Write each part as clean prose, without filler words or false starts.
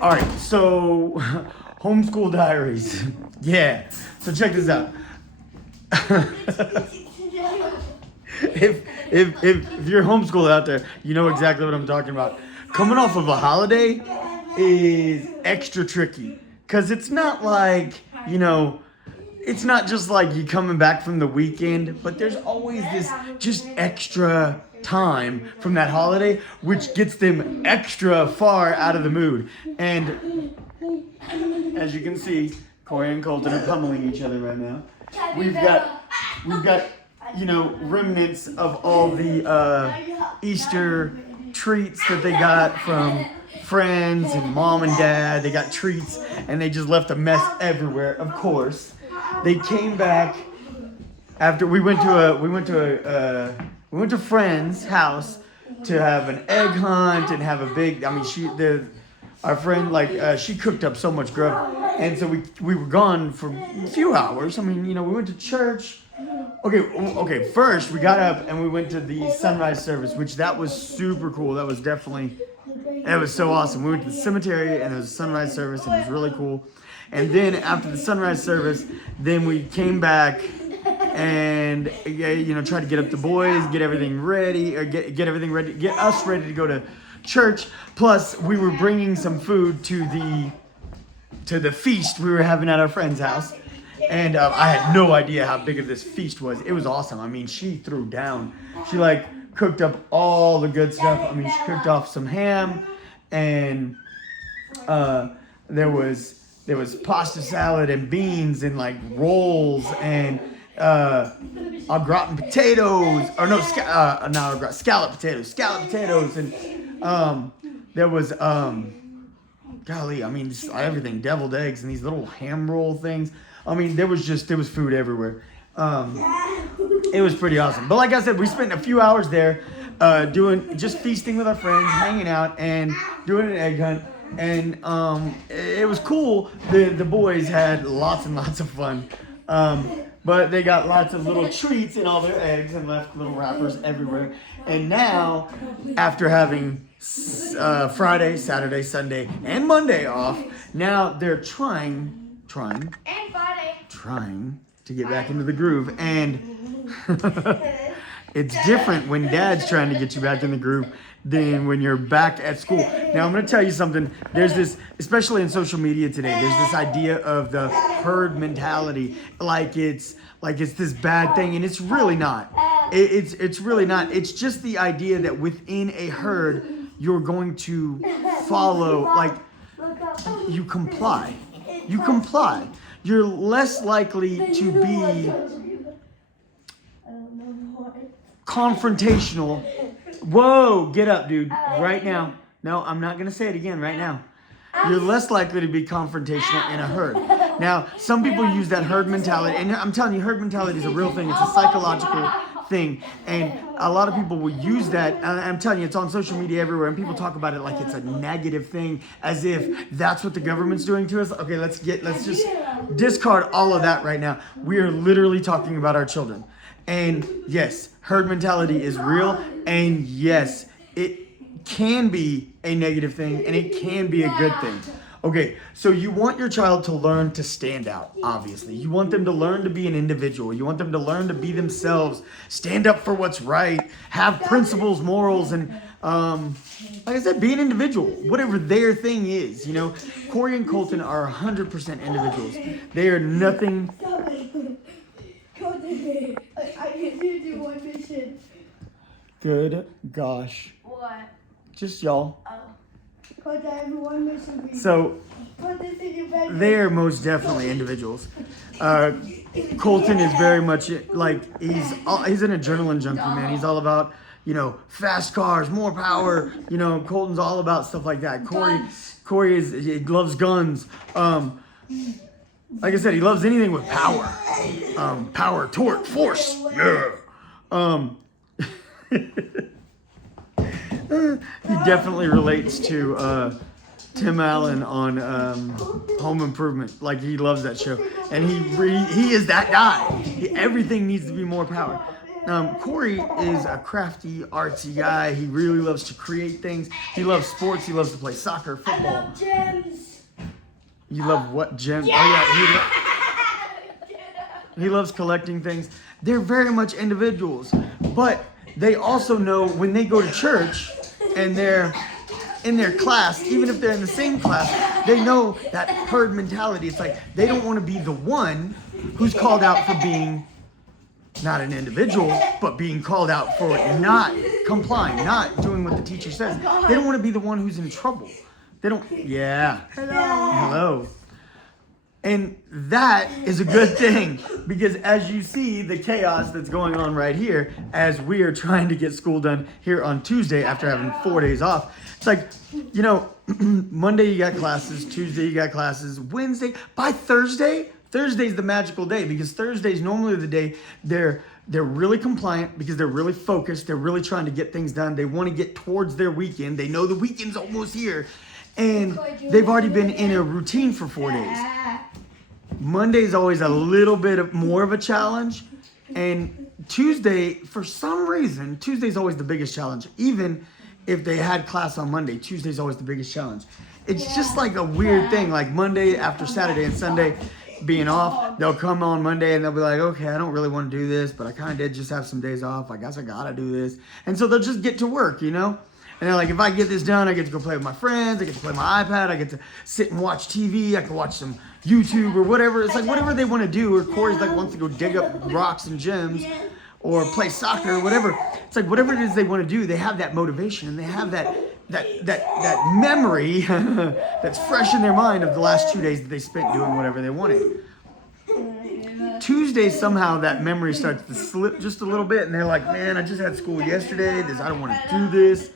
All right, so Homeschool Diaries. Yeah. So check this out. if you're homeschooled out there, you know exactly what I'm talking about. Coming off of a holiday is extra tricky because it's not like, it's not just like you coming back from the weekend, but there's always this just extra time from that holiday, which gets them extra far out of the mood. And as you can see, Corey and Colton are pummeling each other right now. We've got remnants of all the Easter treats that they got from friends and mom and dad. They got treats and they just left a mess everywhere. Of course, they came back after we went to a friend's house to have an egg hunt and have a big. Our friend she cooked up so much grub, and so we were gone for a few hours. We went to church. Okay. First, we got up and we went to the sunrise service, which that was super cool. It was so awesome. We went to the cemetery and there was a sunrise service and it was really cool. And then after the sunrise service, then we came back and tried to get up the boys, get everything ready, or get everything ready, get us ready to go to church. Plus, we were bringing some food to the feast we were having at our friend's house. And I had no idea how big of this feast was. It was awesome. She threw down. She cooked up all the good stuff. She cooked off some ham, and there was pasta salad and beans and rolls and au gratin potatoes. Or no, scallop potatoes, and there was just everything, deviled eggs and these little ham roll things. There was food everywhere. It was pretty awesome. But like I said, we spent a few hours there just feasting with our friends, hanging out, and doing an egg hunt. And it was cool. The boys had lots and lots of fun. But they got lots of little treats in all their eggs and left little wrappers everywhere. And now, after having Friday, Saturday, Sunday, and Monday off, now they're trying to get back into the groove. And it's different when dad's trying to get you back in the groove than when you're back at school. Now, I'm going to tell you something. There's this, especially in social media today, there's this idea of the herd mentality, like it's this bad thing, and it's really not. It's really not. It's just the idea that within a herd, you're going to follow, you comply. You comply. You're less likely to be confrontational. Whoa, get up, dude. Right now. No, I'm not going to say it again right now. You're less likely to be confrontational in a herd. Now, some people use that herd mentality, and I'm telling you, herd mentality is a real thing. It's a psychological thing, and a lot of people will use that, and I'm telling you, it's on social media everywhere, and people talk about it like it's a negative thing, as if that's what the government's doing to us. Okay, let's just discard all of that right now. We are literally talking about our children. And yes, herd mentality is real, and yes, it can be a negative thing, and it can be a good thing. Okay, so you want your child to learn to stand out, obviously. You want them to learn to be an individual. You want them to learn to be themselves, stand up for what's right, have principles, morals, and like I said, be an individual, whatever their thing is. Corey and Colton are 100% individuals. They are nothing. I need you to do one mission. Good gosh. What? Just y'all. Oh. Because I have one mission. So, they're most definitely individuals. Colton is very much he's an adrenaline junkie, man. He's all about, fast cars, more power. Colton's all about stuff like that. Corey he loves guns. Like I said, he loves anything with power. Power, torque, force. Yeah. He definitely relates to Tim Allen on Home Improvement. He loves that show, and he is that guy. Everything needs to be more power. Corey is a crafty, artsy guy. He really loves to create things. He loves sports. He loves to play soccer, football. I love gems. You love what, gems? Yeah. Oh, yeah. He loves collecting things. They're very much individuals. But they also know when they go to church and they're in their class, even if they're in the same class, they know that herd mentality. It's like they don't want to be the one who's called out for being not an individual, but being called out for not complying, not doing what the teacher says. They don't want to be the one who's in trouble. They don't, yeah. Hello. And that is a good thing because as you see the chaos that's going on right here, as we are trying to get school done here on Tuesday after having 4 days off, it's like, you know, Monday you got classes, Tuesday you got classes, Wednesday, by Thursday's the magical day because Thursday's normally the day they're really compliant because they're really focused. They're really trying to get things done. They want to get towards their weekend. They know the weekend's almost here. And they've already been in a routine for 4 days. Monday's always a little bit more of a challenge. And Tuesday, for some reason, Tuesday's always the biggest challenge. Even if they had class on Monday, Tuesday's always the biggest challenge. It's just like a weird thing. Like Monday after Saturday and Sunday being off, they'll come on Monday and they'll be like, okay, I don't really want to do this, but I kind of did just have some days off. I guess I got to do this. And so they'll just get to work, you know? And they're like, if I get this done, I get to go play with my friends. I get to play my iPad. I get to sit and watch TV. I can watch some YouTube or whatever. It's like whatever they want to do. Or Corey's like wants to go dig up rocks and gems or play soccer or whatever. It's like whatever it is they want to do, they have that motivation and they have that memory that's fresh in their mind of the last 2 days that they spent doing whatever they wanted. Tuesday, somehow that memory starts to slip just a little bit and they're like, man, I just had school yesterday. I don't want to do this.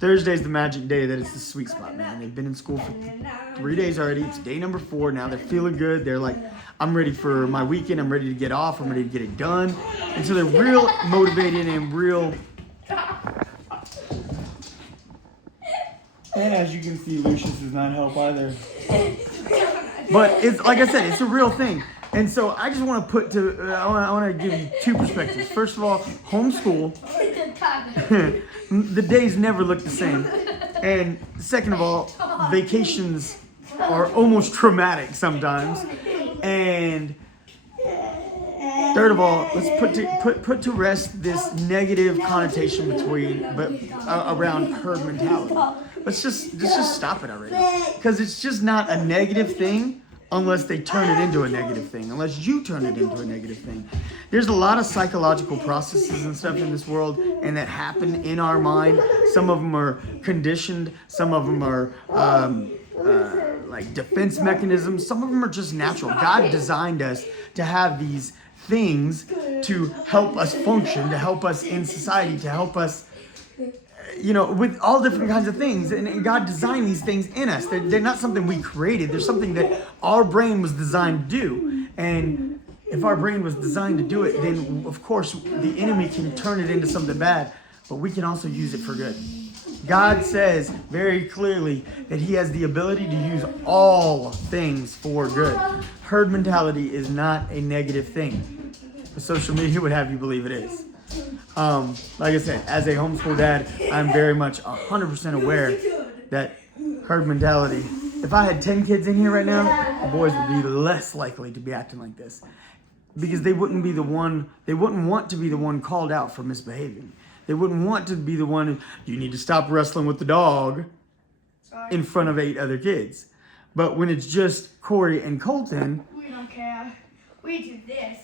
Thursday's the magic day that it's the sweet spot, man. They've been in school for 3 days already. It's day number 4. Now they're feeling good. They're like, I'm ready for my weekend. I'm ready to get off. I'm ready to get it done. And so they're real motivated and real. And as you can see, Lucius does not help either. But it's like I said, it's a real thing. And so I just want to I want to give you 2 perspectives. First of all, homeschool, the days never look the same. And second of all, vacations are almost traumatic sometimes. And third of all, let's put to rest this negative connotation around herd mentality. Let's just stop it already. Because it's just not a negative thing. Unless they turn it into a negative thing, unless you turn it into a negative thing. There's a lot of psychological processes and stuff in this world and that happen in our mind. Some of them are conditioned, some of them are like defense mechanisms, some of them are just natural. God designed us to have these things to help us function, to help us in society, to help us, you know, with all different kinds of things. And God designed these things in us. They're not something we created. They're something that our brain was designed to do. And if our brain was designed to do it, then of course the enemy can turn it into something bad, but we can also use it for good. God says very clearly that he has the ability to use all things for good. Herd mentality is not a negative thing. But social media would have you believe it is. Like I said, as a homeschool dad, I'm very much 100% aware that herd mentality, if I had 10 kids in here right now, the boys would be less likely to be acting like this. Because they wouldn't want to be the one called out for misbehaving. They wouldn't want to be the one, you need to stop wrestling with the dog in front of 8 other kids. But when it's just Corey and Colton, We don't care. We do this.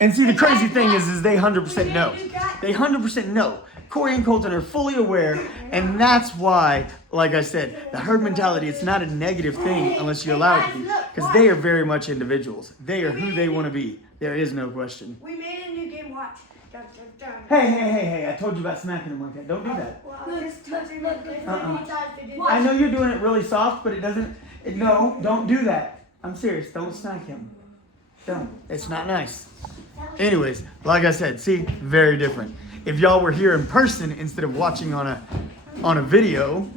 and see, the crazy thing is they 100% know. They 100% know. Corey and Colton are fully aware, and that's why, like I said, the herd mentality, it's not a negative thing unless you allow it to be, because they are very much individuals. They are who they want to be. There is no question. We made a new game, watch. Dun, dun, dun. Hey, I told you about smacking them like that. Don't do that. Look. I know you're doing it really soft, but no, don't do that. I'm serious. Don't smack him. Don't. It's not nice. Anyways, like I said, see, very different. If y'all were here in person instead of watching on a video,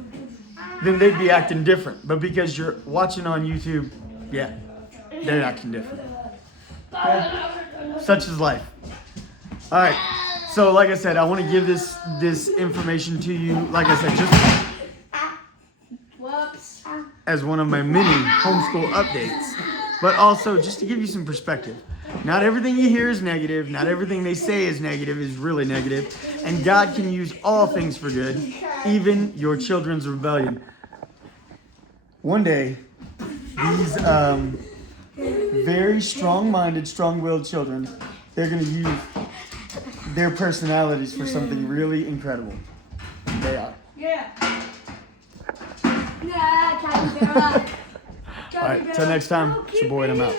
then they'd be acting different. But because you're watching on YouTube, yeah, they're acting different. Yeah. such is life. All right. So, like I said, I want to give this information to you. Like I said, just Whoops. as one of my mini homeschool updates, but also just to give you some perspective. Not everything you hear is negative. Not everything they say is negative is really negative. And God can use all things for good, even your children's rebellion. One day, these very strong-minded, strong-willed children, they're going to use their personalities for something really incredible. They are. Yeah. Yeah, All right, till next time, it's your boy and I'm out.